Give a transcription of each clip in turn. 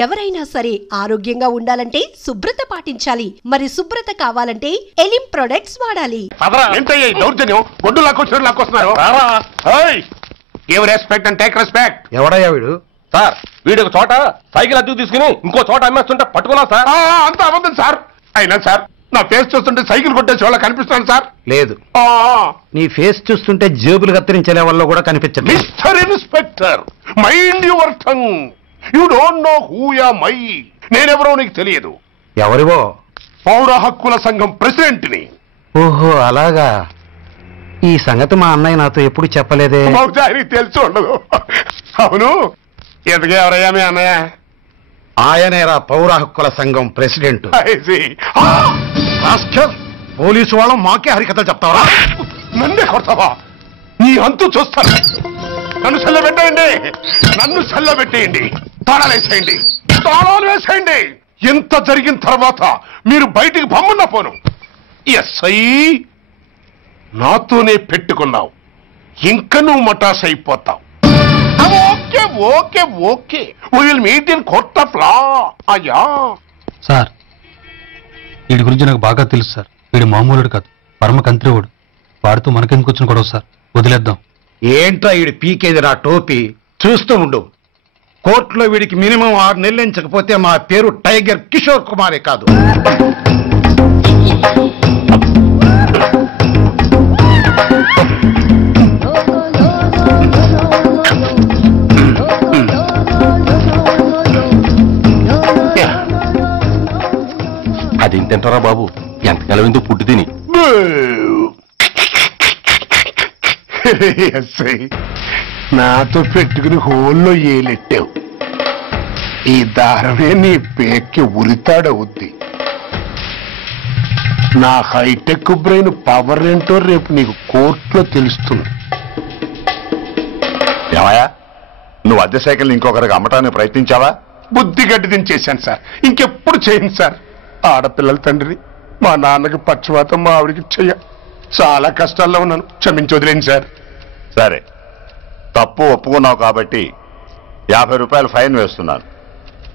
ఎవరైనా సరే ఆరోగ్యంగా ఉండాలంటే శుభ్రత పాటించాలి. మరి శుభ్రత కావాలంటే ఎలిం ప్రొడక్ట్స్ వాడాలి. ఏంటయ్యా ఈ దౌర్జన్యం? గొడ్డు లాక్కొస్తున్నారు. Give respect and take respect. ఎవడయ్యా వీడు? సార్ వీడి ఒక చోట సైకిల్ అద్దెకు తీసుకుని ఇంకో చోట అమ్మేస్తుంటే పట్టుకున్నా సార్. అంతా అబద్ధం సార్. అయినా సార్ నా ఫేస్ చూస్తుంటే సైకిల్ కొట్టేసి వాళ్ళ కనిపిస్తాను సార్. లేదు, నీ ఫేస్ చూస్తుంటే జేబులు కత్తిరించే లెవెల్లో కూడా కనిపించదు. Mister inspector, mind your tongue. You don't know who am I. నేనెవరో నీకు తెలియదు. ఎవరివో? పౌర హక్కుల సంఘం ప్రెసిడెంట్ ని. ఓహో అలాగా. ఈ సంగతి మా అన్నయ్య నాతో ఎప్పుడు చెప్పలేదే. బహుశా ఆయనకి తెలిసి ఉండదు. అవును, ఎందుకు ఎవరయ్యా మీ అన్నయ్య? ఆయనేరా పౌర హక్కుల సంఘం ప్రెసిడెంట్. పోలీసు వాళ్ళం మాకే హరికథలు చెప్తావరా? నన్నే కొడతావా? నీ అంతు చూస్తాను. నన్ను సెల్లబెట్టేయండి. తాళాలు వేసేయండి. ఎంత జరిగిన తర్వాత మీరు బయటికి పమ్మున్న పోను. ఎస్ఐ నాతోనే పెట్టుకున్నావు, ఇంకా నువ్వు మటాస్ అయిపోతావు. Okay okay okay, will meet in court of law. అయ్యా సార్, వీడి గురించి నాకు బాగా తెలుసు సార్. వీడి మామూలుడు కాదు, పరమ కంత్రివుడు. వాడితో మనకెందుకు వచ్చిన గొడవ సార్? వదిలేద్దాం. ఏంట్రా వీడి పీకేది నా టోపీ? చూస్తూ ఉండు. కోర్టులో వీడికి మినిమం 6 నెలలు ఎంచకపోతే మా పేరు టైగర్ కిషోర్ కుమారే కాదు. అది తింటారా బాబు? ఎంతకాలం ఎందుకు పుట్టి తిని. నాతో పెట్టుకుని హోల్లో ఏలెట్టావు. ఈ దారమే నీ పేక్కి ఉరితాడవుద్ది. నా హైటెక్ బ్రెయిన్ పవర్ ఏంటో రేపు నీకు కోర్టులో తెలుస్తుంది. ఏమయ్యా, నువ్వు అద్దె సైకిల్ ఇంకొకరికి అమ్మటానికి ప్రయత్నించావా? బుద్ధి గడ్డి దించేశాను సార్. ఇంకెప్పుడు చేయను సార్. ఆడపిల్లల తండ్రిని, మా నాన్నకి పక్షవాతం, మా ఆవిడికి చెయ్య. చాలా కష్టాల్లో ఉన్నాను, క్షమించి వదిలేండి సార్. సరే, తప్పు ఒప్పుకున్నావు కాబట్టి 50 రూపాయలు ఫైన్ వేస్తున్నాను.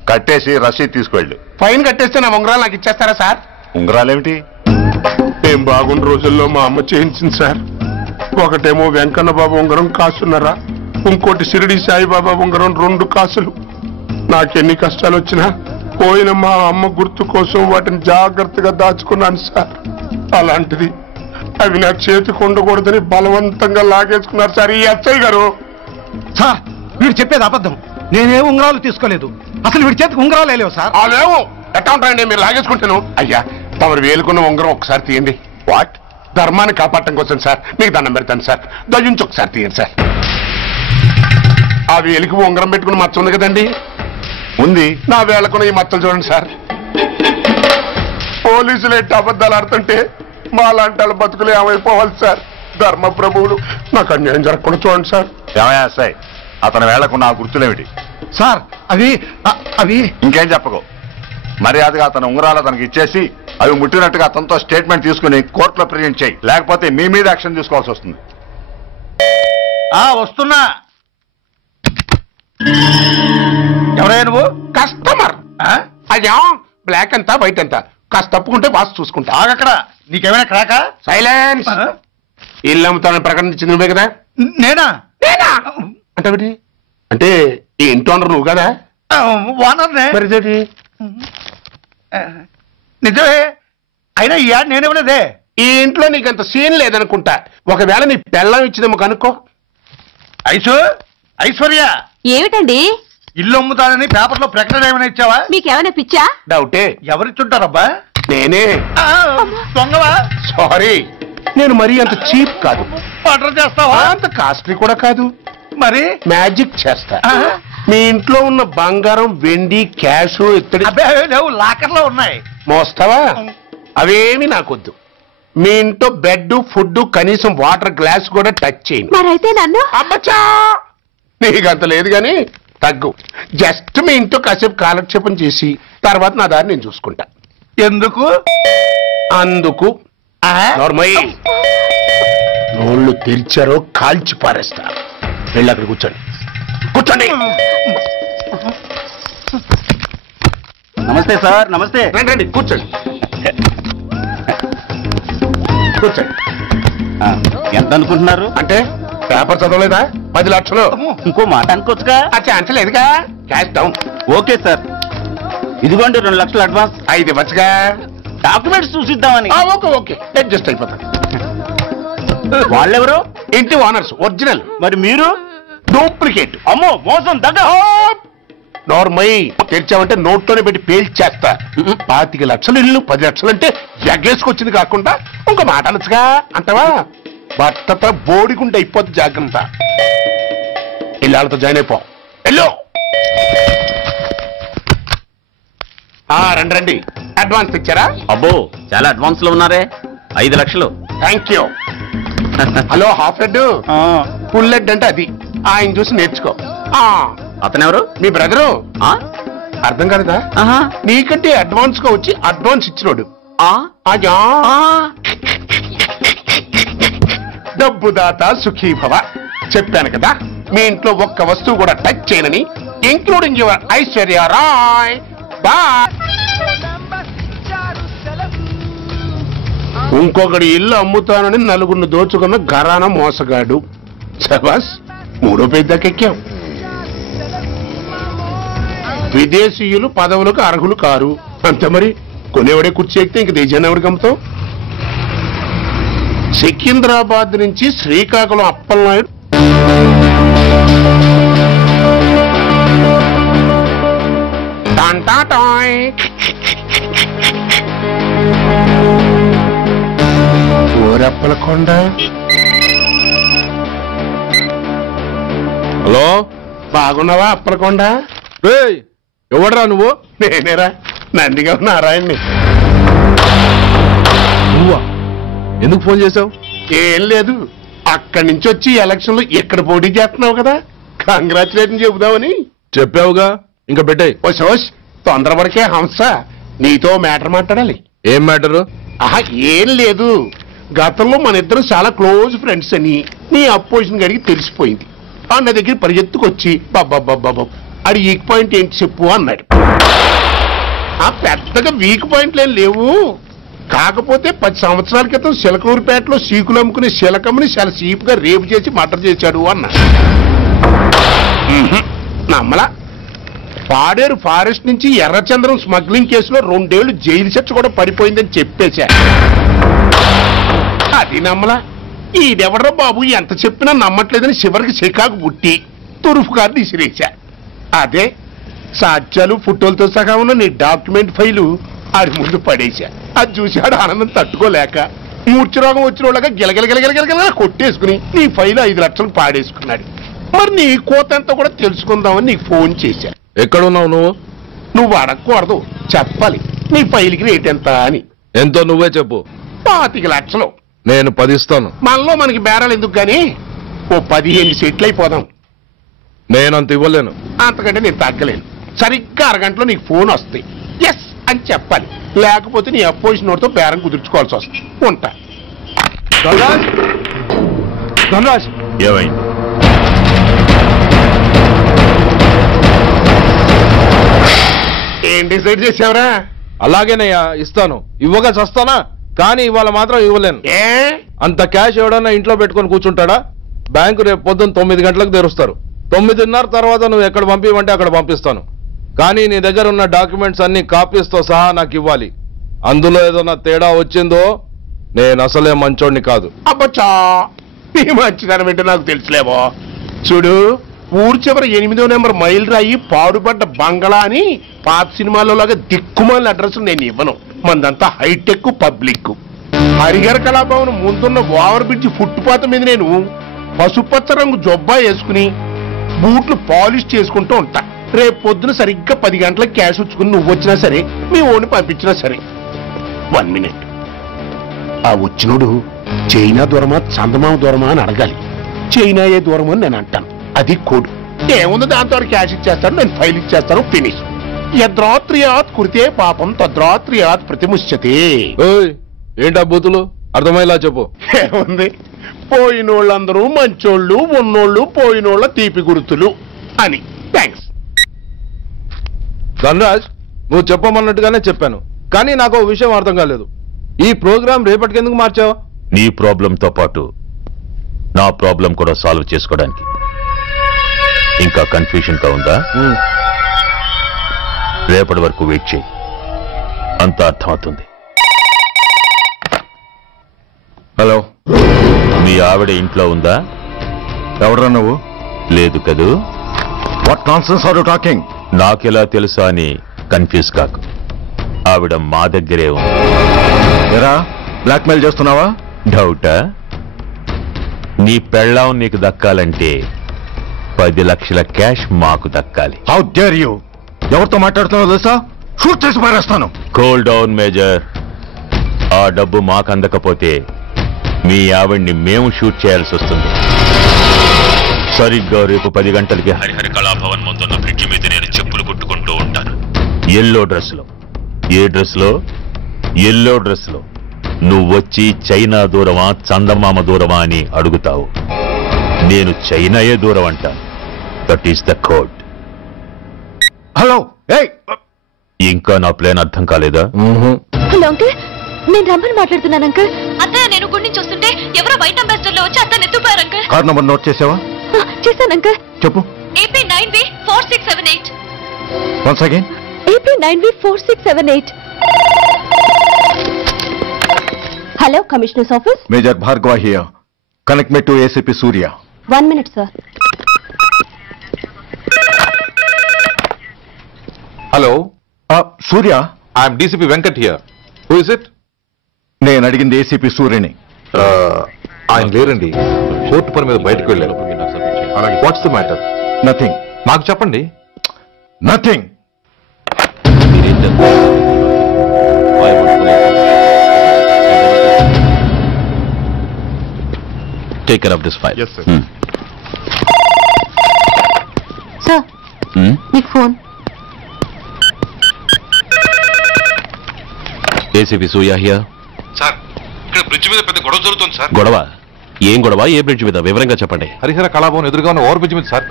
కట్టేసి రసీదు తీసుకువెళ్ళు. ఫైన్ కట్టేస్తే నా ఉంగరాలు నాకు ఇచ్చేస్తారా సార్? ఉంగరాలేమిటి? ఏం బాగున్న రోజుల్లో మా అమ్మ చేయించింది సార్. ఒకటేమో వెంకన్న బాబు ఉంగరం కాసున్నరా, ఇంకోటి షిరిడి సాయిబాబా ఉంగరం 2 కాసులు. నాకెన్ని కష్టాలు వచ్చినా పోయిన మా అమ్మ గుర్తు కోసం వాటిని జాగ్రత్తగా దాచుకున్నాను సార్. అలాంటిది అవి నా చేతికి ఉండకూడదని బలవంతంగా లాగేసుకున్నారు సార్ ఈ ఎస్ఐ గారు. సార్, వీడు చెప్పేది అబద్ధం. నేనే ఉంగరాలు తీసుకోలేదు. అసలు వీడి చేతికి ఉంగరాలు లేవు సార్. లేవు. ఎట్లా ఉంటాయండి మీరు లాగేసుకుంటాను? అయ్యా, తమరు వేలుకున్న ఉంగరం ఒకసారి తీయండి. వాట్? ధర్మాన్ని కాపాడటం కోసం సార్. మీకు దండం పెడతాను సార్. దయ్యుంచి ఒకసారి తీయండి సార్. ఆ వేలికి ఉంగరం పెట్టుకుని మచ్చ ఉంది కదండి? ఉంది. నా వేళకున్న ఈ మచ్చలు చూడండి సార్. పోలీసులు ఎట్టి అబద్ధాలు ఆడుతుంటే మా లాంటి వాళ్ళ బతుకులు ఏమైపోవాలి సార్? ధర్మ ప్రభువులు, నాకు అన్యాయం జరగకుండా చూడండి సార్. ఏమయ్యా సార్, అతని వేళకున్న ఆ గుర్తులేమిటి? సార్, అవి ఇంకేం చెప్పకు. మర్యాదగా అతని ఉంగరాలు అతనికి ఇచ్చేసి అవి ముట్టినట్టుగా అతనితో స్టేట్మెంట్ తీసుకుని కోర్టులో ప్రజెంట్ చేయి. లేకపోతే మీ మీద యాక్షన్ తీసుకోవాల్సి వస్తుంది. వస్తున్నా. ఎవరయ్యా నువ్వు? కస్టమర్. అయ్యా, బ్లాక్ అంతా వైట్ అంతా కాస్త తప్పుకుంటే బాస్ చూసుకుంటా. ఆగక్కడ. నీకేమైనా క్రాకా? సైలెన్స్. ఇల్లు అమ్ముతానని ప్రకటించింది నువ్వే కదా? నేనా? అంటే అంటే ఈ ఇంటి ఓనర్ నువ్వు కదా? ఓనర్నే. మరి నిజమే. అయినా ఈ యాడ్ నేనేమలేదే. ఈ ఇంట్లో నీకు అంత సీన్ లేదనుకుంటా. ఒకవేళ నీ పెళ్ళం ఇచ్చిందేమో కనుక్కో. ఐశ్వర్య, ఏమిటండి? ఇల్లు అమ్ముతానని పేపర్లో ప్రకటన ఏమైనా ఇచ్చావా? మీకేమైనా పిచ్చా? డౌటే. ఎవరిచ్చుంటారబ్బా? నేనే. దొంగవా? సారీ, నేను మరీ అంత చీప్ కాదు. ఆర్డర్ చేస్తావా? అంత కాస్ట్లీ కూడా కాదు. మరి మ్యాజిక్ చేస్తా. మీ ఇంట్లో ఉన్న బంగారం, వెండి, క్యాష్, ఇత్తడి లేవు, లాకర్లో ఉన్నాయి. మోస్తావా? అవేమి నాకొద్దు. మీ ఇంట్లో బెడ్, ఫుడ్, కనీసం వాటర్ గ్లాస్ కూడా టచ్ చేయండి. మరైతే నన్ను అబ్బచ్చా, నీకంత లేదు గాని తగ్గు. జస్ట్ మీ ఇంట్లో కాసేపు కాలక్షేపం చేసి తర్వాత నా దారి నేను చూసుకుంటా. ఎందుకు? అందుకు. నోళ్ళు తెరిచారో కాల్చి పారేస్తా. వెళ్ళి అక్కడ కూర్చోండి. కూర్చోండి. నమస్తే సార్. నమస్తే. రండి రండి కూర్చోండి కూర్చోండి. ఎంత అనుకుంటున్నారు? అంటే పేపర్ చదవలేదా? 10 లక్షలు. ఇంకో మాట అనుకోవచ్చుగా. ఆ ఛాన్స్ లేదుగా. Cash down. ఓకే సార్, ఇదిగోండి 2 లక్షలు అడ్వాన్స్. 5 ఇవ్వచ్చుగా. డాక్యుమెంట్స్ చూసిద్దామని. ఓకే ఓకే అడ్జస్ట్ అయిపోతాను. వాళ్ళెవరు? ఇంటి ఓనర్స్ ఒరిజినల్. మరి మీరు? డూప్లికేట్. అమ్మో మోసం దగ్గ. నోర్మై తెరిచామంటే నోట్లోనే పెట్టి పేల్చేస్తా. 25 లక్షలు ఇల్లు 10 లక్షలు అంటే జగ్గేసుకొచ్చింది కాకుండా ఇంకో మాట అనొచ్చుగా అంటావా? భర్తతో బోడిగుండి అయిపోద్ది. జాగ్రత్త. ఇల్లాళ్ళతో జాయిన్ అయిపో. ఎల్లో రండి రండి. అడ్వాన్స్ ఇచ్చారా? అబ్బో చాలా అడ్వాన్స్ లో ఉన్నారే. 5 లక్షలు. Thank you. Hello half head full head అంటే అది. ఆయన చూసి నేర్చుకో. అతనెవరు? మీ బ్రదరు. అర్థం కాలేదా? నీకంటే అడ్వాన్స్ గా వచ్చి అడ్వాన్స్ ఇచ్చినోడు. డబ్బు దాత సుఖీభవ. చెప్పాను కదా మీ ఇంట్లో ఒక్క వస్తువు కూడా టచ్ చేయనని, including your Aishwarya Rai. Bye. ఇంకొకటి ఇల్లు అమ్ముతానని 4 దోచుకున్న ఘరాన మోసగాడు. శబాస్, 3వ పేజీ దాకా ఎక్కాం. విదేశీయులు పదవులకు అర్హులు కారు అంతే. మరి కొనేవాడే కుర్చీ ఎక్కితే ఇంక దేశాన్ని ఎవరికి అమ్ముతావు? సికింద్రాబాద్ నుంచి శ్రీకాకుళం అప్పలనాయుడు ఊరప్పలకొండ. హలో, బాగున్నావా అప్పలకొండ? ఎవడరా నువ్వు? నేనేరా, నందిగా నారాయణ్ణి. నువ్వా? ఎందుకు ఫోన్ చేసావు? ఏం లేదు, అక్కడి నుంచి వచ్చి ఎలక్షన్ లో ఇక్కడ పోటీ చేస్తున్నావు కదా, కంగ్రాచులేషన్ చెబుదామని. చెప్పావుగా, ఇంకా పెట్టాయి. ఓ సోష్, తొందరపడికే హంస, నీతో మ్యాటర్ మాట్లాడాలి. ఏం మ్యాటరు? ఆహా, ఏం లేదు. గతంలో మన ఇద్దరు చాలా క్లోజ్ ఫ్రెండ్స్ అని నీ అపోజిషన్ గడికి తెలిసిపోయింది. నా దగ్గర పరిగెత్తుకొచ్చి బాబా అది వీక్ పాయింట్ ఏంటి చెప్పు అన్నాడు. పెద్దగా వీక్ పాయింట్లు ఏం లేవు, కాకపోతే 10 సంవత్సరాల క్రితం శిలకూరుపేటలో సీకులు అమ్ముకునే శిలకమ్మని చాలా సీపుగా రేపు చేసి మర్డర్ చేశాడు అన్నాడు. నమ్మలా. పాడేరు ఫారెస్ట్ నుంచి ఎర్రచంద్రం స్మగ్లింగ్ కేసులో 2 ఏళ్లు జైలు శిక్ష కూడా పడిపోయిందని చెప్పేశా. అది నమ్మలా. ఈడెవడ్రా బాబు ఎంత చెప్పినా నమ్మట్లేదని చివరికి చికాకు పుట్టి తురుపు కార్డు ఇసిరేశా. అదే సాక్ష్యాలు ఫోటోలతో సహా ఉన్న నీ డాక్యుమెంట్ ఫైలు ఆడి ముందు పడేశా. అది చూశాడు ఆనందం తట్టుకోలేక మూర్ఛరోగం వచ్చిన వాళ్ళగా గిలగిలగిలగిలగిలగిల కొట్టేసుకుని నీ ఫైలు 5 లక్షలు పాడేసుకున్నాడు. మరి నీ కోతంతా కూడా తెలుసుకుందామని నీకు ఫోన్ చేశా. ఎక్కడున్నావు నువ్వు? నువ్వు అడగకూడదు, చెప్పాలి. నీ ఫైల్కి రేట్ ఎంత అని. ఎంతో నువ్వే చెప్పు. 25 లక్షలు. నేను 10 ఇస్తాను. మనలో మనకి బేరాలు ఎందుకు గాని, ఓ 15 సెట్లు అయిపోదాం. నేనంత ఇవ్వలేను. అంతకంటే నేను తగ్గలేను. సరిగ్గా అరగంటలో నీకు ఫోన్ వస్తాయి. ఎస్ అని చెప్పాలి, లేకపోతే నీ అపోజిషన్ నోటితో బేరం కుదుర్చుకోవాల్సి వస్తుంది. ఉంటా. ధనరాజ్, ఏమైంది? ఏం డిసైడ్ చేసావురా? అలాగేనయ్యా, ఇస్తాను. ఇవ్వగా చస్తానా, కానీ ఇవాళ మాత్రం ఇవ్వలేను. ఏ అంత క్యాష్ ఎవడన్నా ఇంట్లో పెట్టుకొని కూర్చుంటాడా? బ్యాంకు రేపు పొద్దున్న 9 గంటలకు తెరుస్తారు. 9:30 తర్వాత నువ్వు ఎక్కడ పంపిమంటే అక్కడ పంపిస్తాను. కానీ నీ దగ్గర ఉన్న డాక్యుమెంట్స్ అన్ని కాపీస్తో సహా నాకు ఇవ్వాలి. అందులో ఏదైనా తేడా వచ్చిందో నేను అసలే మంచోడిని కాదు. అబ్బచ్చా, నీ మంచిదనం ఏంటో నాకు తెలుసులేవో. చూడు, ఊరు చివరి 8వ నెంబర్ మైల్ రాయి పాడుపడ్డ బంగళా అని పాత సినిమాలో లాగా దిక్కుమాల అడ్రస్ నేను ఇవ్వను. మందంతా హైటెక్ పబ్లిక్. హరిహర కళాభవన్ ముందున్న ఓవర్ బ్రిడ్జ్ ఫుట్పాత్ మీద నేను పసుపచ్చ రంగు జొబ్బా వేసుకుని బూట్లు పాలిష్ చేసుకుంటూ ఉంటా. రేపు పొద్దున సరిగ్గా 10 గంటలకు క్యాష్ వచ్చుకుని నువ్వు వచ్చినా సరే, మీ ఓని పంపించినా సరే. 1 మినిట్. ఆ వచ్చినోడు చైనా దూరమా చందమామ దూరమా అని అడగాలి. చైనా ఏ దూరం అని నేను అంటాను. అది కోడ్. ఏముంది, దాంతో క్యాష్ ఇచ్చేస్తాను, నేను ఫైల్ ఇచ్చేస్తాను, ఫినిష్. యద్రాత్రియాత్ కురితే పాపం తద్రాత్రియాత్ ప్రతిముష్యతే. ఏంటా బూతులు? అర్థమయ్యేలా చెప్పు. ఏముంది, పోయినోళ్ళందరూ మంచోళ్ళు, ఉన్నోళ్ళు పోయినోళ్ళ తీపి గుర్తులు అని. థ్యాంక్స్. ధనరాజ్, నువ్వు చెప్పమన్నట్టుగానే చెప్పాను, కానీ నాకు ఓ విషయం అర్థం కాలేదు. ఈ ప్రోగ్రాం రేపటికి ఎందుకు మార్చావు? నీ ప్రాబ్లంతో పాటు నా ప్రాబ్లం కూడా సాల్వ్ చేసుకోవడానికి. ఇంకా కన్ఫ్యూజన్ గా ఉందా? రేపటి వరకు వెయిట్ చేయి, అంత అర్థమవుతుంది. హలో, మీ ఆవిడ ఇంట్లో ఉందా? ఎవడరా నువ్వు? లేదు కదూ. What nonsense are you talking? నాకెలా తెలుసా అని కన్ఫ్యూజ్ కాకు, ఆవిడ మా దగ్గరే ఉంది. ఎరా, బ్లాక్మెయిల్ చేస్తున్నావా? డౌటా? నీ పెళ్ళాం నీకు దక్కాలంటే 10 లక్షల క్యాష్ మాకు దక్కాలి. How dare you? ఎవరితో మాట్లాడుతున్నావో తెలుసా? షూట్ చేసి పారేస్తాను. Cool down major. ఆ డబ్బు మాకు అందకపోతే మీ ఆవిడ్ని మేము షూట్ చేయాల్సి వస్తుంది. సరిగ్గా రేపు 10 గంటలకి హరిహర కళాభవన్ ముందున్న బ్రిడ్జ్ మీద నేను చెప్పులు కుట్టుకుంటూ ఉంటాను. ఎల్లో డ్రెస్లో. ఏ డ్రెస్లో? ఎల్లో డ్రెస్లో. నువ్వొచ్చి చైనా దూరమా చందమామ దూరమా అని అడుగుతావు. నేను చైనాయే దూరం అంటాను. That is the code. Hello, ఇంకా నా ప్లాన్ అర్థం కాలేదా? హలో అంకుల్, నేను రమ్మని మాట్లాడుతున్నాను అంకుల్. అత్తయ్య, నేను గుడి నుంచి వస్తుంటే ఎవరో వైట్ అంబాసిడర్ లో వచ్చి అత్తయ్య ఎత్తుపోయారు అంకుల్. కార్ నంబర్ నోట్ చేసావా? చేశాను అంకుల్. చెప్పు. AP9V4678. Once again. AP9V4678. Hello, commissioners office. Major Bhargava here. Connect me to ACP Surya. 1 minute sir. Hello, Surya. I'm DCP Venkat here. Who is it? నేను అడిగింది ACP సూర్యని. ఆయన లేరండి, కోర్టు పని మీద బయటకు వెళ్ళారు. What's the matter? నథింగ్. నాకు చెప్పండి. Nothing. Take care of this file. Sir, మీకు phone. ACP Surya here. Sir, ఇక్కడ బ్రిడ్జ్ మీద పెద్ద గొడవ జరుగుతుంది సార్. గొడవ? ఏం గొడవ? ఏ బ్రిడ్జ్ మీద? వివరంగా చెప్పండి. హరిహర కళాభవన్ ఎదురుగా ఉన్న ఓవర్ బ్రిడ్జ్ మీద సార్.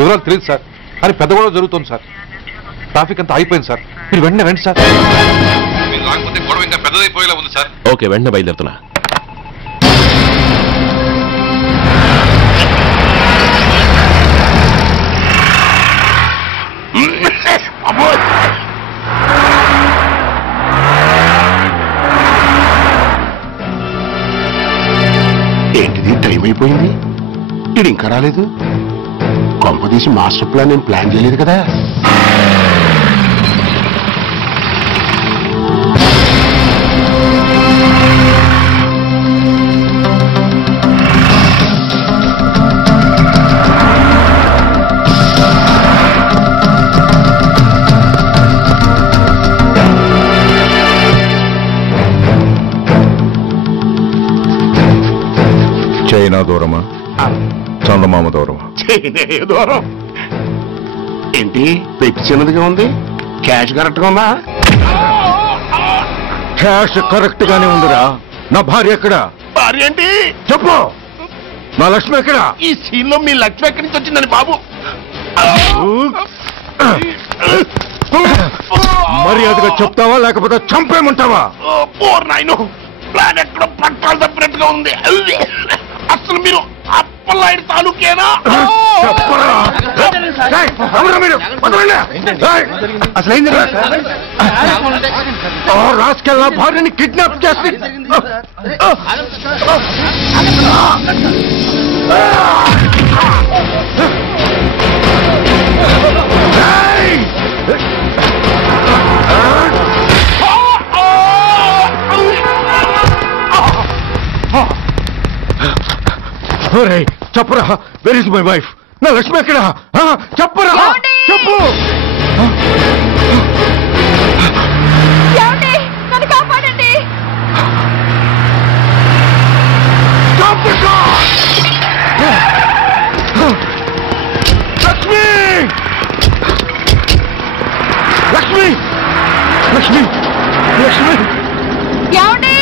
వివరాలు తెలియదు సార్, కానీ పెద్ద గొడవ జరుగుతుంది సార్. ట్రాఫిక్ అంతా అయిపోయింది సార్. మీరు వెంటనే రండి సార్. మీరు రాకపోతే గొడవ ఇంకా పెద్దదైపోయేలా ఉంది సార్. ఓకే, వెంటనే బయలుదేరుతున్నా. ఏంటిది, టైం అయిపోయింది, ఇది ఇంకా రాలేదు. కొంపదీసి మాస్టర్ ప్లాన్ నేను ప్లాన్ చేయలేదు కదా. చైనా దూరమా చందమామ దూరమా? దూరం ఏంటి, పెప్పు చిన్నదిగా ఉంది, క్యాష్ కరెక్ట్ గా ఉందా? క్యాష్ కరెక్ట్ గానే ఉందిరా. నా భార్య ఎక్కడ? భార్య ఏంటి చెప్పు. నా లక్ష్మి ఎక్కడ? ఈ సీన్ లో మీ లక్ష్మి ఎక్కడి నుంచి వచ్చిందని బాబు? మర్యాదగా చెప్తావా లేకపోతే చంపేమంటావా? నాయను, ప్లాన్ ఎక్కడో పట్టాలు తప్పినట్టుగా ఉంది. అసలు మీరు అప్పలాంటి తాలూకేనా? అసలు రాసుకెళ్ళ భార్యని కిడ్నాప్ చేసి చెప్పరా, వెర్ ఇస్ మై వైఫ్? నా లక్ష్మి ఎక్కడ? చెప్పరా, చెప్పు. నన్ను కాపాడండి. లక్ష్మి, లక్ష్మి, లక్ష్మి, లక్ష్మి, ఏమండి?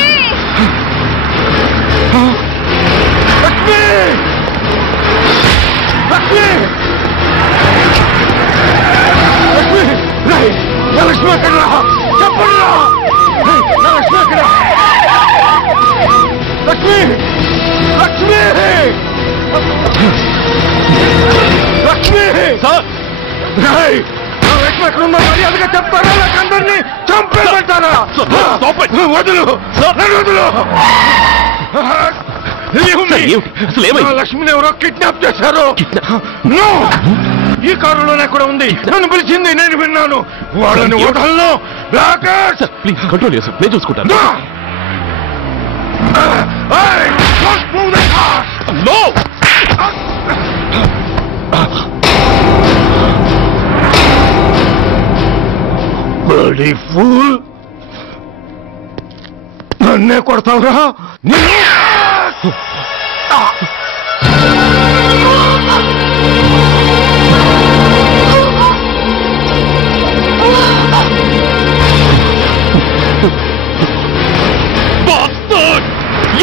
లక్ష్మి, లక్ష్మి, లక్ష్మి, లక్ష్మి ఎక్కడ చెప్పండి లక్ష్మి ఎక్కడ లక్ష్మి లక్ష్మి లక్ష్మి సార్ లక్ష్మి ఎక్కడ ఉందో మర్యాదగా చెప్తారా నాకు అందరినీ చంపేమంటారా వదులు వదులు లక్ష్మిని ఎవరో కిడ్నాప్ చేశారు ఈ కారులోనే కూడా ఉంది నన్ను పిలిచింది నేను విన్నాను వాళ్ళని వదలను ప్లీజ్ కంట్రోల్ చేసి నేను చూసుకుంటాను బ్లడీ ఫూల్ నన్నే కొడతావురా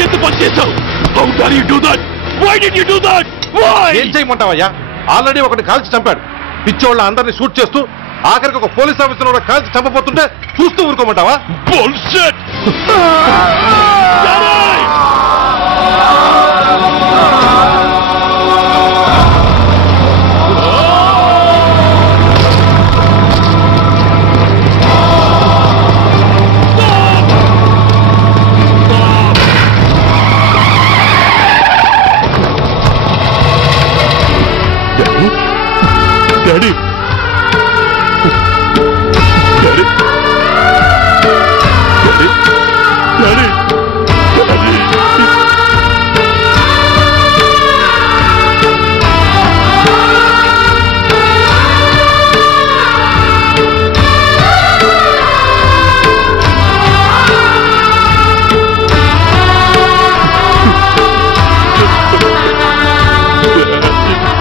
ఎంత పని చేశావు? How can you do that? Why did you do that? Why? ఏం చేయమంటావయ్యా? ఆల్రెడీ ఒకటి కాల్చి చంపాడు. పిచ్చోళ్ళ అందరినీ షూట్ చేస్తూ ఆఖరికి ఒక పోలీస్ ఆఫీసర్ కూడా కాల్చి చంపబోతుంటే చూస్తూ ఊరుకోమంటావా? Bullshit! Daddy! Daddy! Daddy! Daddy! Daddy!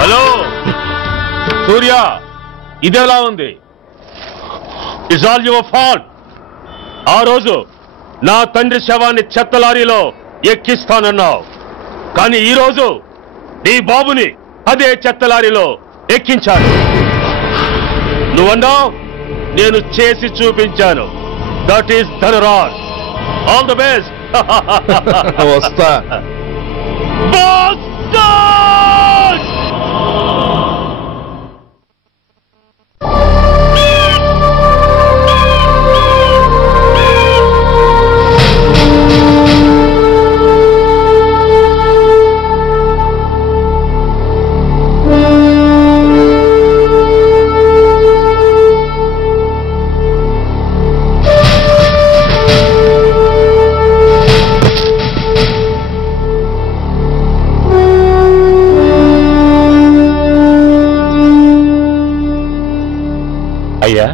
Hello Surya ఇదెలా ఉంది? It's all your fault. ఆ రోజు నా తండ్రి శవాన్ని చెత్త లారీలో ఎక్కిస్తానన్నావు, కానీ ఈ రోజు నీ బాబుని అదే చెత్త లారీలో ఎక్కించాను. నువ్వన్నావు, నేను చేసి చూపించాను. That is Dhanraj. All the best. వస్తా. అయ్యా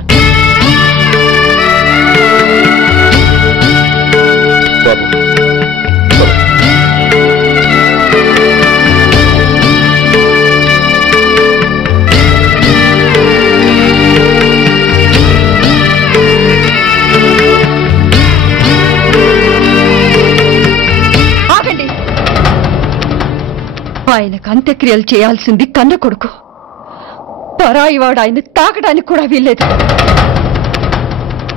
ఆగండి. ఆయనకు అంత్యక్రియలు చేయాల్సింది కన్న కొడుకు. పరాయివాడు ఆయన తాకడానికి కూడా వీల్లేదు.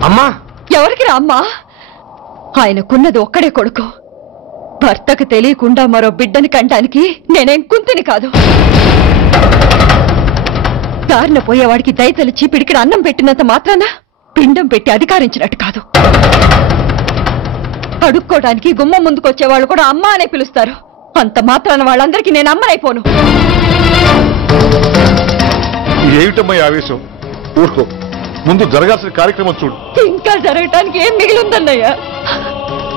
అమ్మా ఎవరికి రా అమ్మా? ఆయనకున్నది ఒక్కడే కొడుకు. భర్తకు తెలియకుండా మరో బిడ్డని కంటానికి నేనేం కుంతిని కాదు. దారిన పోయేవాడికి దయతలిచి పిడికిడ అన్నం పెట్టినంత మాత్రాన పిండం పెట్టి అధికారించినట్టు కాదు. అడుక్కోవడానికి గుమ్మం ముందుకొచ్చేవాళ్ళు కూడా అమ్మ అనే పిలుస్తారు. అంత మాత్రాన వాళ్ళందరికీ నేను అమ్మనైపోను. ఏమిటమ్మా ఆవేశం? ఊరుకో, ముందు జరగాల్సిన కార్యక్రమం చూడు. ఇంకా జరగటానికి ఏం మిగిలిందన్నయ్యా?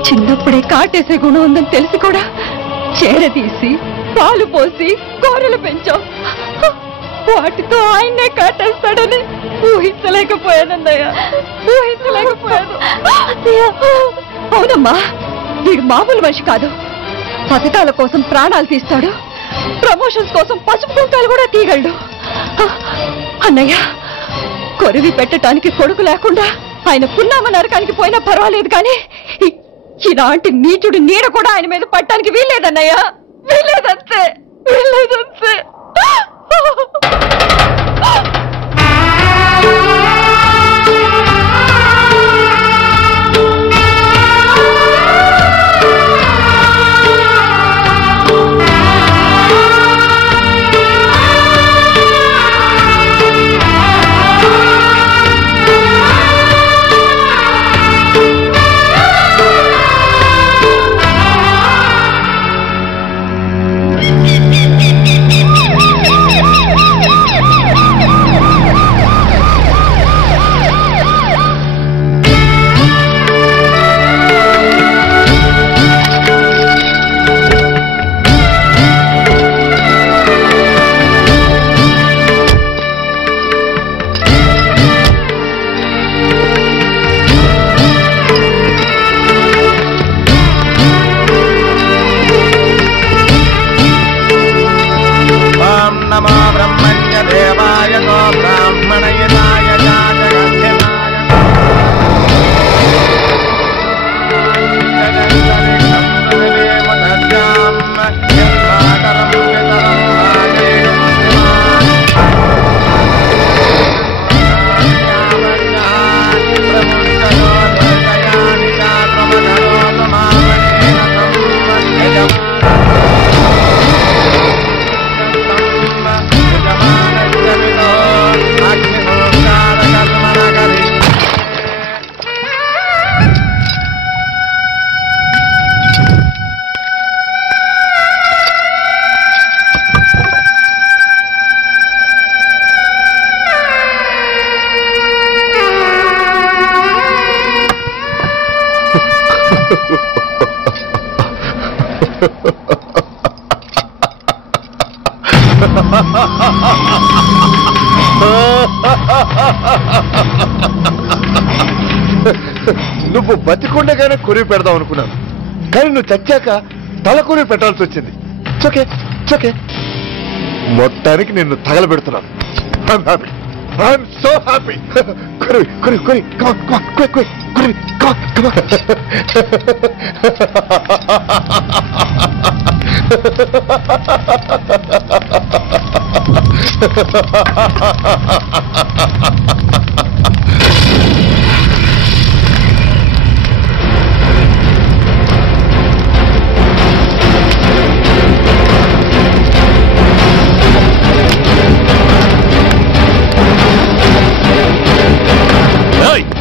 చిన్నప్పుడే కాటేసే గుణం ఉందని తెలిసి కూడా చేరదీసి పాలు పోసి గోరెలు పెంచాం. వాటితో ఆయన్నే కాటేస్తాడని ఊహించలేకపోయానన్నయ్యా, ఊహించలేకపోయాను. అవునమ్మా, వీడు మామూలు మనిషి కాదు. పథకాల కోసం ప్రాణాలు తీస్తాడు, ప్రమోషన్స్ కోసం పసుపు కుంకాలు కూడా తీయగలడు. అన్నయ్య, కొరివి పెట్టడానికి కొడుకు లేకుండా ఆయన పున్నామ నరకానికి పోయినా పర్వాలేదు, కానీ ఇలాంటి నీచుడు నీడ కూడా ఆయన మీద పట్టడానికి వీల్లేదన్నయ్య, వీల్లేదంతే, వీల్లేదంతే. నువ్వు బతికుండగానే కొరివి పెడదాం అనుకున్నాను, కానీ నువ్వు చచ్చాక తల కొరివి పెట్టాల్సి వచ్చింది. చోకే మొత్తానికి నిన్ను తగలబెడుతున్నాను. I'm so happy. కొరివి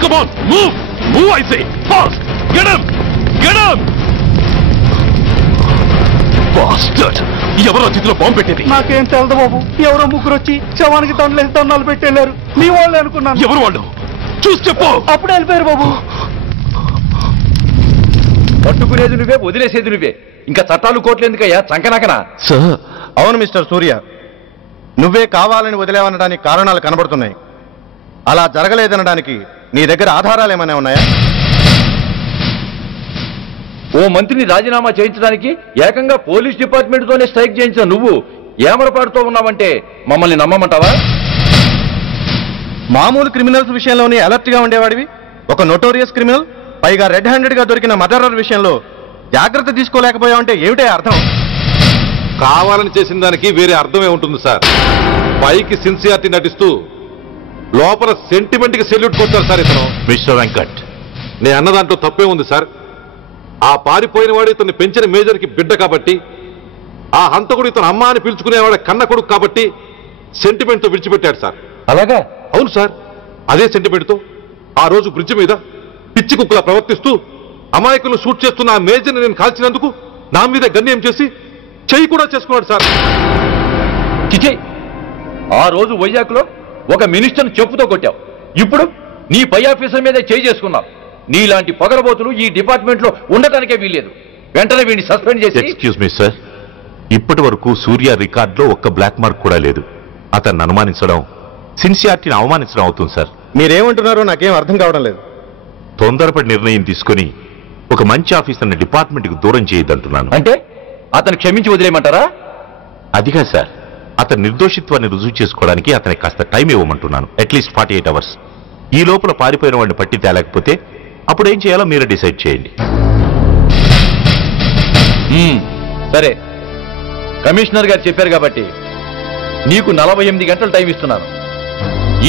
Come on, move! Move, I say! Fast! Get him! Get him! Bastard! ఎవరో చేతిలో బాంబు పెట్టేది? నాకేం తెలదు బాబు. ఎవరో ముగ్గురు వచ్చి శవానికి దండలు పెట్టేళ్ళారు. మీ వాళ్ళే అనుకున్నాను. ఎవరు వాళ్ళు? చూసి చెప్పు. అప్పుడే వెళ్ళిపోయారు బాబు. పట్టుకునేది నువ్వే, వదిలేసేది నువ్వే. ఇంకా చట్టాలు కోట్లు ఎందుకయ్యా? చంకనాకనా? సార్, అవును మిస్టర్ సూర్య, నువ్వే కావాలని వదిలేవనడానికి కారణాలు కనబడుతున్నాయి. అలా జరగలేదనడానికి నీ దగ్గర ఆధారాలు ఏమైనా ఉన్నాయా? ఓ మంత్రిని రాజీనామా చేయించడానికి ఏకంగా పోలీస్ డిపార్ట్మెంట్ తోనే స్ట్రైక్ చేయించిన నువ్వు ఏమరపాటుతో ఉన్నావంటే మమ్మల్ని నమ్మమంటావా? మామూలు క్రిమినల్స్ విషయంలోనే అలర్ట్ గా ఉండేవాడివి, ఒక నోటోరియస్ క్రిమినల్, పైగా రెడ్ హ్యాండెడ్ గా దొరికిన మర్డరర్ విషయంలో జాగ్రత్త తీసుకోలేకపోయావంటే ఏమిటే అర్థం? కావాలని చేసిన దానికి వేరే అర్థమే ఉంటుంది సార్. పైకి సిన్సియారిటీ నటిస్తూ లోపల సెంటిమెంట్ కి సెల్యూట్ కొట్టారు సార్ ఇతను. మిస్టర్ వెంకట్, నేను అన్న దాంట్లో తప్పే ఉంది సార్. ఆ పారిపోయిన వాడు ఇతన్ని పెంచిన మేజర్ కి బిడ్డ కాబట్టి, ఆ హంతకుడు ఇతను అమ్మ అని పిలుచుకునేవాడు కన్న కొడుకు కాబట్టి సెంటిమెంట్ తో విడిచిపెట్టాడు సార్. అలాగా? అవును సార్. అదే సెంటిమెంట్ తో ఆ రోజు బ్రిడ్జ్ మీద పిచ్చి కుక్కలా ప్రవర్తిస్తూ అమాయకులను షూట్ చేస్తున్న ఆ మేజర్ని నేను కాల్చినందుకు నా మీద గన్యం చేసి చెయ్యి కూడా చేసుకున్నాడు సార్. చిచే, ఆ రోజు వైజాగ్లో ఒక మినిస్టర్ని చెప్పుతో కొట్టావు, ఇప్పుడు నీ పై ఆఫీసర్ మీదే చేయి చేసుకున్నావు. నీలాంటి పగలబోతులు ఈ డిపార్ట్మెంట్ లో ఉండటానికే వీల్లేదు. వెంటనే వీడిని సస్పెండ్ చేసి. ఎక్స్క్యూజ్ మీ సార్, ఇప్పటి వరకు సూర్య రికార్డులో ఒక్క బ్లాక్ మార్క్ కూడా లేదు. అతన్ని అనుమానించడం సిన్సియారిటీని అవమానించడం అవుతుంది సార్. మీరేమంటున్నారో నాకేం అర్థం కావడం లేదు. తొందరపడి నిర్ణయం తీసుకుని ఒక మంచి ఆఫీసర్ని డిపార్ట్మెంట్కి దూరం చేయొద్దంటున్నాను. అంటే అతను క్షమించి వదిలేయమంటారా? అదిగా సార్, అతని నిర్దోషిత్వాన్ని రుజువు చేసుకోవడానికి అతనికి కాస్త టైం ఇవ్వమంటున్నాను. At least 48 hours. ఈ లోపల పారిపోయిన వాడిని పట్టి తేలేకపోతే అప్పుడు ఏం చేయాలో మీరే డిసైడ్ చేయండి. సరే, కమిషనర్ గారు చెప్పారు కాబట్టి నీకు 48 గంటలు టైం ఇస్తున్నాను.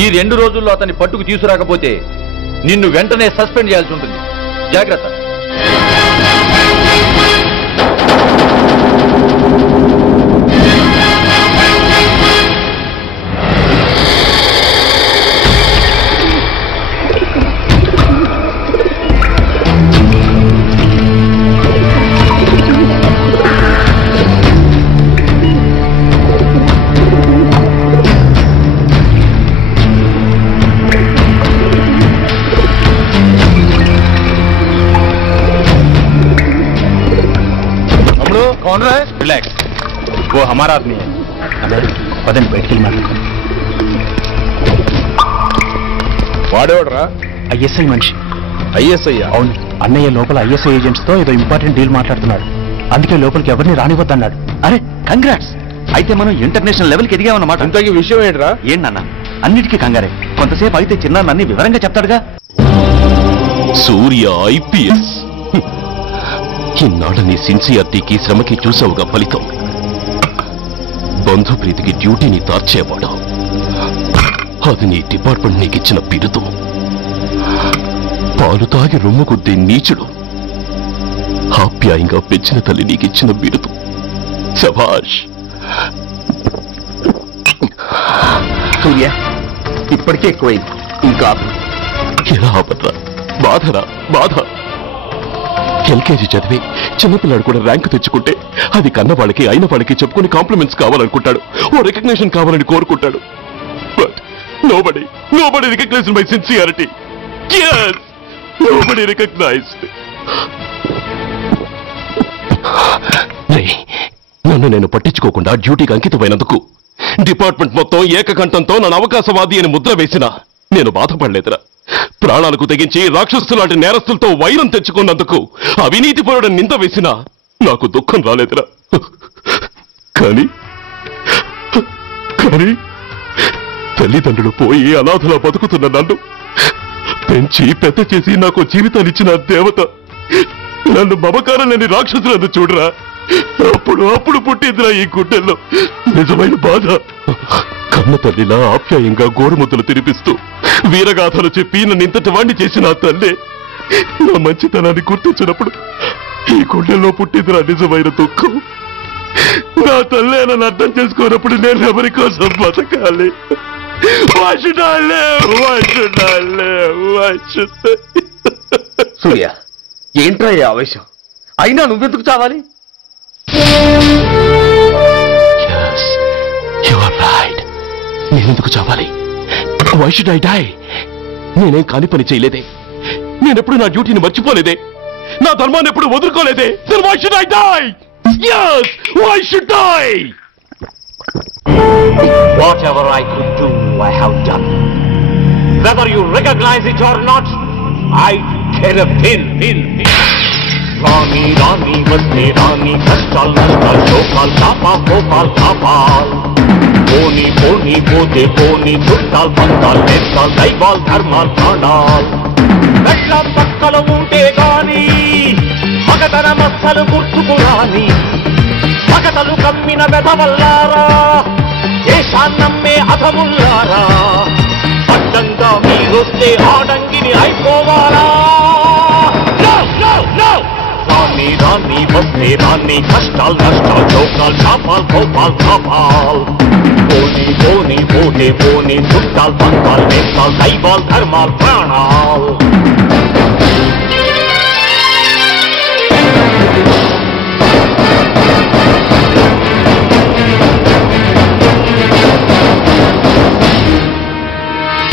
ఈ 2 రోజుల్లో అతన్ని పట్టుకు తీసుకురాకపోతే నిన్ను వెంటనే సస్పెండ్ చేయాల్సి ఉంటుంది. జాగ్రత్త. रिलैक्स, वो हमारा आदमी है. పదండి బయటికి వెళ్ళి మాట్లాడతాం. వాడేవాడరా? ఐఎస్ఐ మనిషి. ఐఎస్ఐ? అవును, అన్నయ్య లోపల ఐఎస్ఐ ఏజెంట్స్ తో ఏదో ఇంపార్టెంట్ డీల్ మాట్లాడుతున్నాడు. అందుకే లోపలికి ఎవరిని రానివద్దన్నాడు. అరే కంగ్రాట్స్, అయితే మనం ఇంటర్నేషనల్ లెవెల్కి ఎదిగామన్నమాట. ఇంతకీ విషయం ఏంట్రా? ఏంటన్నా అన్నిటికీ కంగారే. కొంతసేపు అయితే చిన్న అన్ని వివరంగా చెప్తాడుగా. సూర్య ఐపీఎస్. ఇన్నాళ్ళ నీ సిన్సియారిటీకి శ్రమకి చూసావుగా ఫలితం. బంధుప్రీతికి డ్యూటీని తార్చేవాడు. అది నీ డిపార్ట్మెంట్ నీకిచ్చిన బిరుదు. పాలు తాగి రొమ్ము కొద్దే నీచుడు ఆప్యాయంగా పెంచిన తల్లి నీకిచ్చిన బిరుదు. శభాష్. సూర్య, ఇప్పటికే ఎక్కువైంది, ఇంకా ఎలా ఆపట్రా? బాధరా బాధ. ఎల్కేజీ చదివి చిన్నపిల్లాడు కూడా ర్యాంక్ తెచ్చుకుంటే అది కన్న వాళ్ళకి అయిన వాళ్ళకి చెప్పుకుని కాంప్లిమెంట్స్ కావాలనుకుంటాడు, ఓ రికగ్నిషన్ కావాలని కోరుకుంటాడు. But nobody recognized my sincerity. Yes, nobody recognized. నన్ను నేను పట్టించుకోకుండా డ్యూటీకి అంకితమైనందుకు డిపార్ట్మెంట్ మొత్తం ఏకకంఠంతో నన్ను అవకాశవాది అని ముద్ర వేసినా నేను బాధపడలేదురా. ప్రాణాలకు తెగించి రాక్షసులాంటి నేరస్తులతో వైరం తెచ్చుకున్నందుకు అవినీతిపరుడు నింద వేసినా నాకు దుఃఖం రాలేదురా. కానీ తల్లిదండ్రులు పోయి అనాథలా బతుకుతున్న నన్ను పెంచి పెద్ద చేసి నాకు జీవితాన్నిచ్చిన దేవత నన్ను మమకారం లేని రాక్షసులను చూడరా. అప్పుడు పుట్టిందిరా ఈ గుడ్డల్లో నిజమైన బాధ. కన్న తల్లిలా ఆప్యాయంగా గోరుముద్దలు తినిపిస్తూ వీరగాథలు చెప్పి నన్ను ఇంతటి వాణ్ణి చేసిన ఆ తల్లే నా మంచితనాన్ని గుర్తించినప్పుడు ఈ గుడ్డల్లో పుట్టిందిరా నిజమైన దుఃఖం. నా తల్లే నన్ను అర్థం చేసుకోనప్పుడు నేను ఎవరి కోసం బతకాలి? సూర్య, ఏంట్రా ఈ ఆవేశం? అయినా నువ్వెందుకు చావాలి? నేనెందుకు చావాలి? Why should I die? నేనేం కాని పని చేయలేదే, నేనెప్పుడు నా డ్యూటీని మర్చిపోలేదే, నా ధర్మాన్ని ఎప్పుడు వదులుకోలేదే. Then why should I die? Yes, why should I? Whatever I could do, I have done. Whether you recognize it or not, I care a pin. Rani, vaste Rani, kashtal, nashtal, shokal, tapa, kopal, tapal. Poni, pote, poni, chuttal, pantal, nestal, daival, dharmal, pranal. Vellam pakkala unte gaani, magatana massalu gurtukurani. Magatalu kammina vedavallara, deshannamme adhamullara. Addanga meeroste aadangini aipovala. No! Rani, vaste Rani, kashtal, nashtal, chokal, tapal, kopal, tapal. Poni, pote, poni, chuttal, pantal, nestal, daival, dharmal, pranal.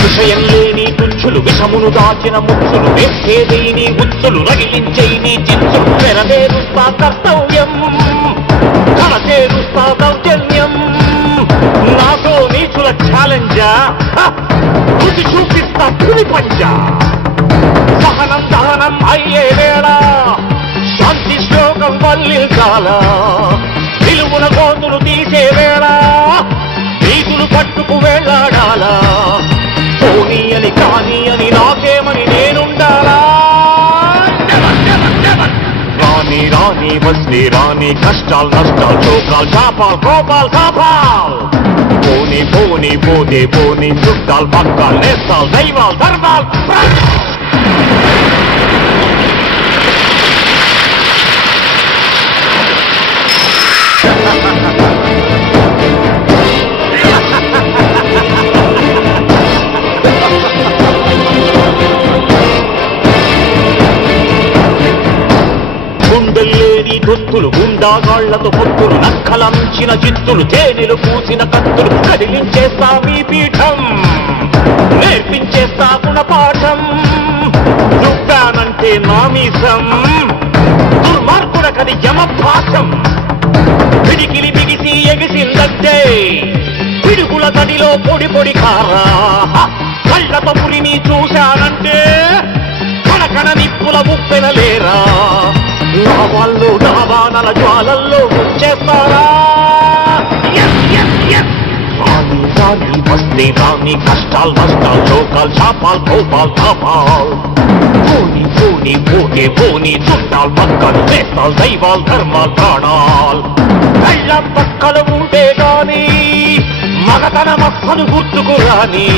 విషయం లేని తుంచులు, విషమును దాచిన ముచ్చులు, వేసేదేని ఉచ్చులు, రగిలించేని చిచ్చులు, నెరవేరుస్తా కర్తవ్యం, కడతేరుస్తా దౌర్జన్యం. నాతో నీచుల ఛాలెంజా, రుచి చూపిస్తా పులి పంజా. సహనం దహనం అయ్యే వేళ, శాంతి శ్లోకం వల్లించాల. నిలువున గోతులు తీసే వేళ, నీతులు పట్టుకు వేళ్లాడాలా. పోనీ అని కానీ అని నాకేమని నేనుండాలా? రాని వస్తే రాని, కష్టాలు నష్టాలు, చోకాలు, చాపాలు, కోపాలు, కాపాలు. పోనీ పోతే పోనీ, చుట్టాలు, పక్కాలు, నేస్తాలు, దైవాలు, ధర్మాలు. గుండెల్లేని దొత్తులు, గుండాగాళ్లతో పొత్తులు, నక్కలంచిన చిత్తులు, తేనెలు పూసిన కత్తులు, కదిలించేస్తా మీ పీఠం, నేర్పించేస్తా గుణపాఠం. దుఃఖానంటే నామీసం, దుర్మార్గుడకది యమపాశం. పిడికిలి బిగిసి ఎగిసిందంటే పిడుగుల గడిలో పొడి పొడి కారా. కళ్ళతో పులిని చూశానంటే కనకన నిప్పుల ముప్పెనలేరా. లావాళ్ళు డాబానల జ్వాలల్లో ముంచేస్తారా. రాని వస్తే రాని, కష్టాలు నష్టాలు, చోకాలు, చాపాలు, కోపాలు, తాపాలు. పోనీ పోతే పోనీ, చుట్టాలు, పక్కలు, నేస్తాలు, దైవాలు, ధర్మాలు, ప్రాణాలు. కళ్ళం పక్కలు ఉంటే గాని మగతన మస్సలు గుర్తుకురాని.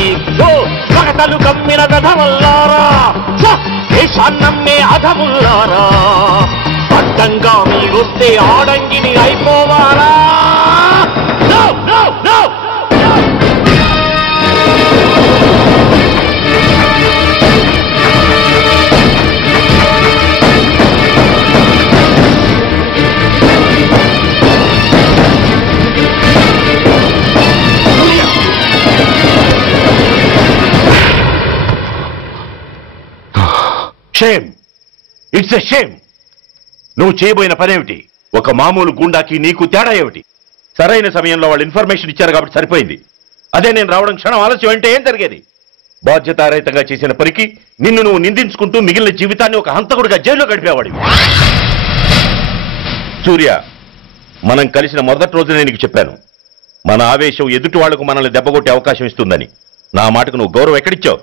మగతలు కమ్మిన గధవల్లారా, దేశాన్నమ్మే అధముల్లారా. అడ్డంగా మీరొస్తే ఆడంగిని అయిపోవాలా. Shame, it's a shame. నువ్వు చేయబోయిన పనేమిటి? ఒక మామూలు గుండాకి నీకు తేడా ఏమిటి? సరైన సమయంలో వాళ్ళు ఇన్ఫర్మేషన్ ఇచ్చారు కాబట్టి సరిపోయింది. అదే నేను రావడం క్షణం ఆలస్యం అంటే ఏం జరిగేది? బాధ్యతారహితంగా చేసిన పనికి నిన్ను నువ్వు నిందించుకుంటూ మిగిలిన జీవితాన్ని ఒక హంతకుడిగా జైల్లో గడిపేవాడివి. సూర్య, మనం కలిసిన మొదటి రోజునే నీకు చెప్పాను, మన ఆవేశం ఎదుటి వాళ్లకు మనల్ని దెబ్బగొట్టే అవకాశం ఇస్తుందని. నా మాటకు నువ్వు గౌరవం ఎక్కడిచ్చావు?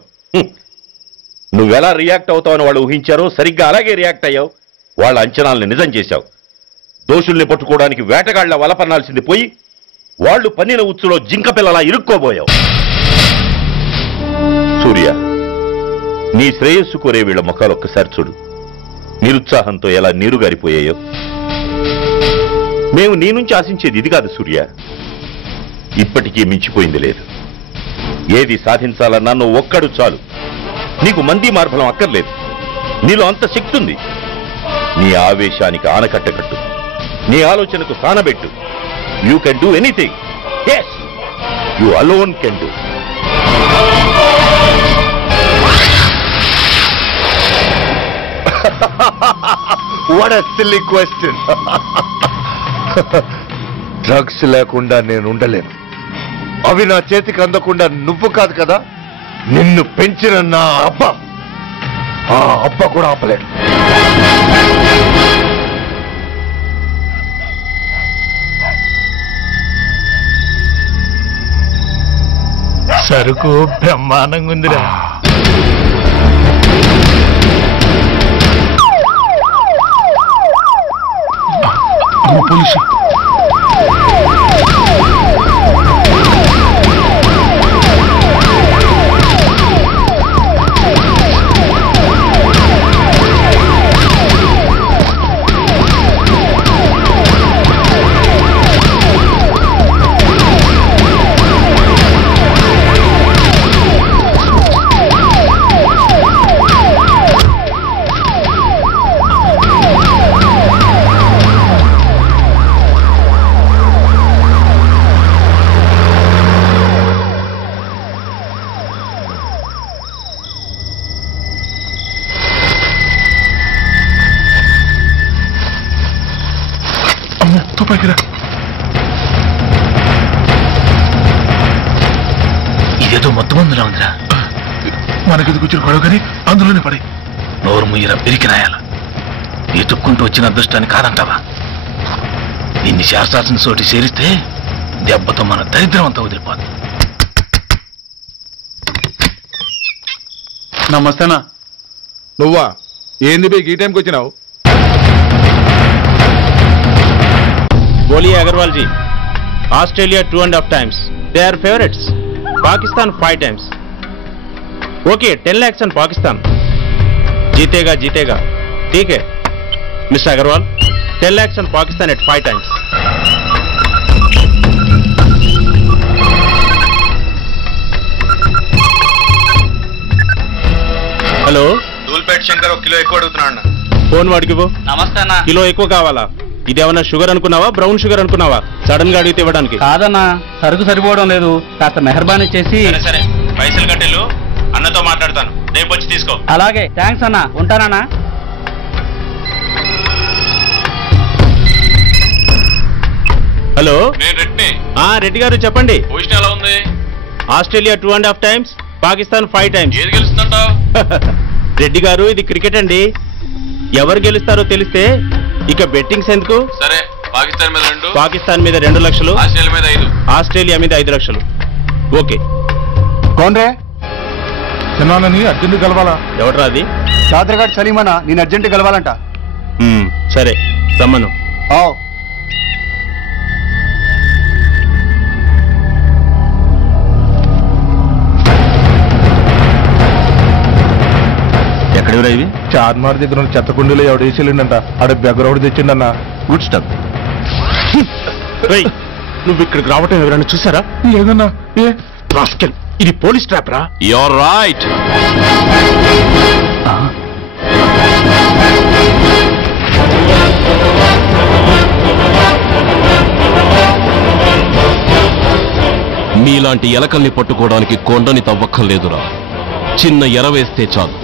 నువ్వెలా రియాక్ట్ అవుతావని వాళ్ళు ఊహించారో సరిగ్గా అలాగే రియాక్ట్ అయ్యావు. వాళ్ళ అంచనాల్ని నిజం చేశావు. దోషుల్ని పట్టుకోవడానికి వేటగాళ్ల వలపన్నాల్సింది పోయి వాళ్ళు పన్నిన ఉచ్చులో జింక పిల్లలా ఇరుక్కోబోయావు. సూర్య, నీ శ్రేయస్సు కోరే వీళ్ళ ముఖాలు ఒక్కసారి చూడు. నిరుత్సాహంతో ఎలా నీరుగారిపోయాయో. మేము నీ నుంచి ఆశించేది ఇది కాదు సూర్య. ఇప్పటికీ మించిపోయింది లేదు. ఏది సాధించాలన్నా నువ్వు ఒక్కడు చాలు. నీకు మంది మార్బలం అక్కర్లేదు. నీలో అంత శక్తి ఉంది. నీ ఆవేశానికి ఆనకట్ట కట్టు. నీ ఆలోచనకు సానబెట్టు. You can do anything. yes, you alone can do. What a silly question. Drugs లేకుండా నేను ఉండలేను. అవి నా చేతికి అందకుండా నువ్వు కాదు కదా, నిన్ను పెంచిన నా అబ్బ, ఆ అబ్బ కూడా ఆపలేడు. సరుకు బ్రహ్మాండంగా ఉందిరా. పోలీసు ఇదేదో మొత్తం అందులో ఉందిరా. మనకి కూర్చుని గొడవ కానీ అందులోనే పడి నోరు ముయ్యరా పిరికి రాయాల. ఎత్తుక్కుంటూ వచ్చిన అదృష్టాన్ని కాదంటావా? ఇన్ని శాస్త్రాసిన చోటి చేరిస్తే దెబ్బతో మన దరిద్రం అంతా వదిలిపోతుంది. నమస్తేనా. నువ్వా? ఏంది బే ఈ టైంకి వచ్చినావు? बोलिए Agrawal ji. Australia 2.5 times. They are favorites. Pakistan 5 times. Okay, 10 lakhs on Pakistan. जीतेगा जीतेगा. ठीक है mister Agarwal. 10 lakhs on Pakistan at 5 times. Hello, Dhoolpet Shankar 1 kilo ఎక్కువ అడుగుతున్నాడు. ఫోన్ వాడికి నమస్తే అన్న. కిలో ఎక్కువ కావాలా? ఇదేమన్నా షుగర్ అనుకున్నావా, బ్రౌన్ షుగర్ అనుకున్నావా? సడన్ గా అడిగితే ఇవ్వడానికి? కాదన్నా, సరుకు సరిపోవడం లేదు. కాస్త మెహర్బానీ చేసి. సరే పైసలు కట్టెలు, అన్నతో మాట్లాడతాను. రేపు వచ్చి తీసుకో. అలాగే, థ్యాంక్స్ అన్నా. ఉంటానన్నా. హలో, నేను రెడ్డి. రెడ్డి గారు చెప్పండి. పొజిషన్ ఎలా ఉంది? Australia 2.5 times, Pakistan 5 times. ఏది గెలుస్తుందంటావు? రెడ్డి గారు, ఇది క్రికెట్ అండి. ఎవరు గెలుస్తారో తెలిస్తే ఇక బెట్టింగ్స్ ఎందుకు? సరే, పాకిస్తాన్ మీద 2, పాకిస్తాన్ మీద 2 లక్షలు, ఆస్ట్రేలియా మీద 5, ఆస్ట్రేలియా మీద 5 లక్షలు. ఓకే. కోన్రే? చిన్నానని అర్జెంట్ కలవాలా? ఎవడరా అది? చాదరగాడు సలీమనా, నేను అర్జెంట్ కలవాలంట. సరే రమ్మను. ఎక్కడెవరా ఇవి? చార్మార్ దగ్గర ఉన్న చెత్త కుండీలో ఎవడు వేసేళ్ళంట. ఆడ బెగ్గరవుడు తెచ్చిండన్నా. Good stuff. నువ్వు ఇక్కడికి రావటం ఎవరైనా చూసారా? లేదన్నా. ఏ రాస్కెల్, ఇది పోలీస్ ట్రాప్ రా. You're right. మీలాంటి ఎలకల్ని పట్టుకోవడానికి కొండని తవ్వక్కర్లేదురా. చిన్న ఎర వేస్తే చాలు.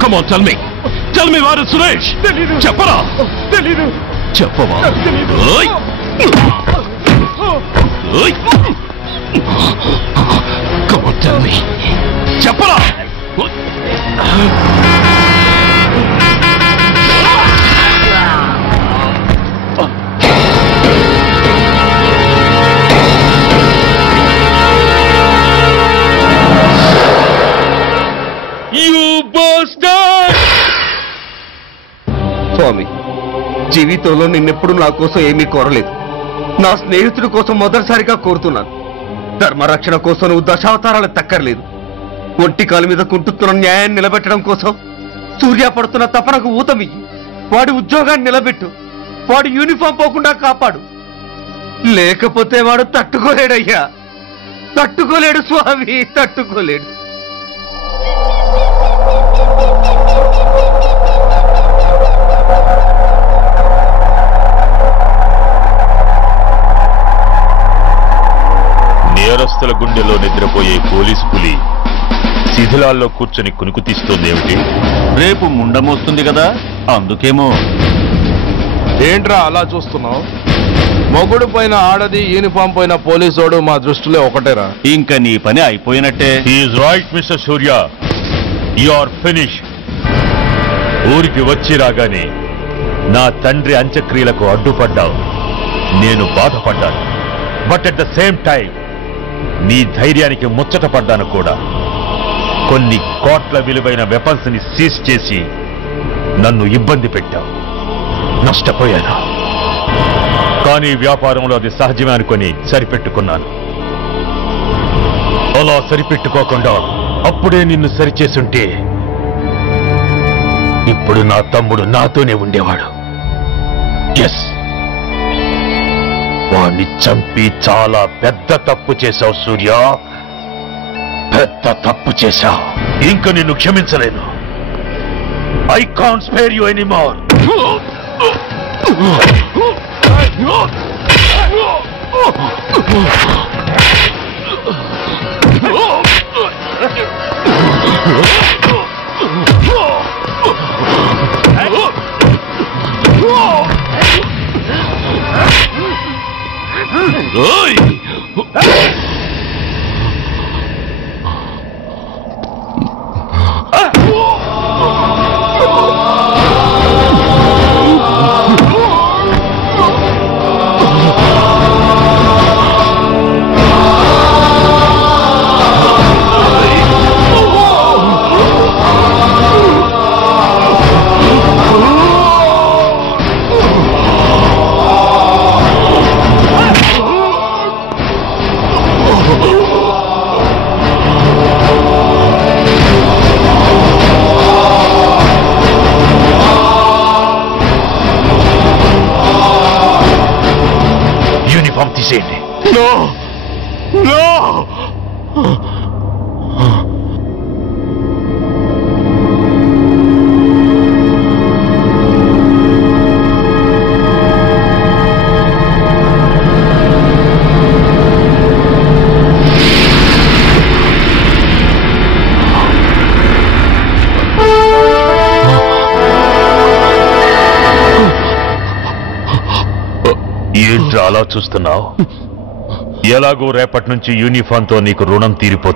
Come on, tell me. Tell me where is Suresh? చెప్పరా? తెలీదు. చెప్పవా? ఓయ్! ఓయ్! Come on, tell me. చెప్పరా? స్వామి, జీవితంలో నిన్నెప్పుడు నా కోసం ఏమీ కోరలేదు. నా స్నేహితుడి కోసం మొదటిసారిగా కోరుతున్నాను. ధర్మరక్షణ కోసం నువ్వు దశావతారాలు తక్కర్లేదు. ఒంటి కాలు మీద కుంటుతున్న న్యాయాన్ని నిలబెట్టడం కోసం సూర్య పడుతున్న తపనకు ఊతమియ్యి. వాడి ఉద్యోగాన్ని నిలబెట్టు. వాడి యూనిఫామ్ పోకుండా కాపాడు. లేకపోతే వాడు తట్టుకోలేడయ్యా, తట్టుకోలేడు స్వామి, తట్టుకోలేడు. నేరస్తుల గుండెలో నిద్రపోయే పోలీసు పులి శిథిలాల్లో కూర్చొని కునుకు తీస్తోందేమిటి? రేపు ముండమొస్తుంది కదా, అందుకేమో. ఏంట్రా అలా చూస్తున్నావు? మొగుడు పైన ఆడది, యూనిఫామ్ పైన పోలీసోడు మా దృష్టిలో ఒకటేరా. ఇంకా నీ పని అయిపోయినట్టే. Is right mister Surya, you are finish. ఊరికి వచ్చి రాగానే నా తండ్రి అంత్యక్రియలకు అడ్డుపడ్డావు. నేను బాధపడ్డాను. But at the same time నీ ధైర్యానికి ముచ్చట పడ్డాను కూడా. కొన్ని కోట్ల విలువైన వెపన్స్ ని సీజ్ చేసి నన్ను ఇబ్బంది పెట్టావు. నష్టపోయాను. కానీ వ్యాపారంలో అది సహజమే అనుకొని సరిపెట్టుకున్నాను. అలా సరిపెట్టుకోకుండా అప్పుడే నిన్ను సరిచేసుంటే ఇప్పుడు నా తమ్ముడు నాతోనే ఉండేవాడు. ఎస్, వాణ్ణి చంపి చాలా పెద్ద తప్పు చేశావు సూర్య, పెద్ద తప్పు చేశావు. ఇంక నిన్ను క్షమించలేను. I can't spare you anymore. Uniform తీసేయండి. No! No! ఏంట్రా అలా చూస్తున్నావు? ఎలాగో రేపటి నుంచి యూనిఫామ్ తో నీకు రుణం తీరిపోతుంది.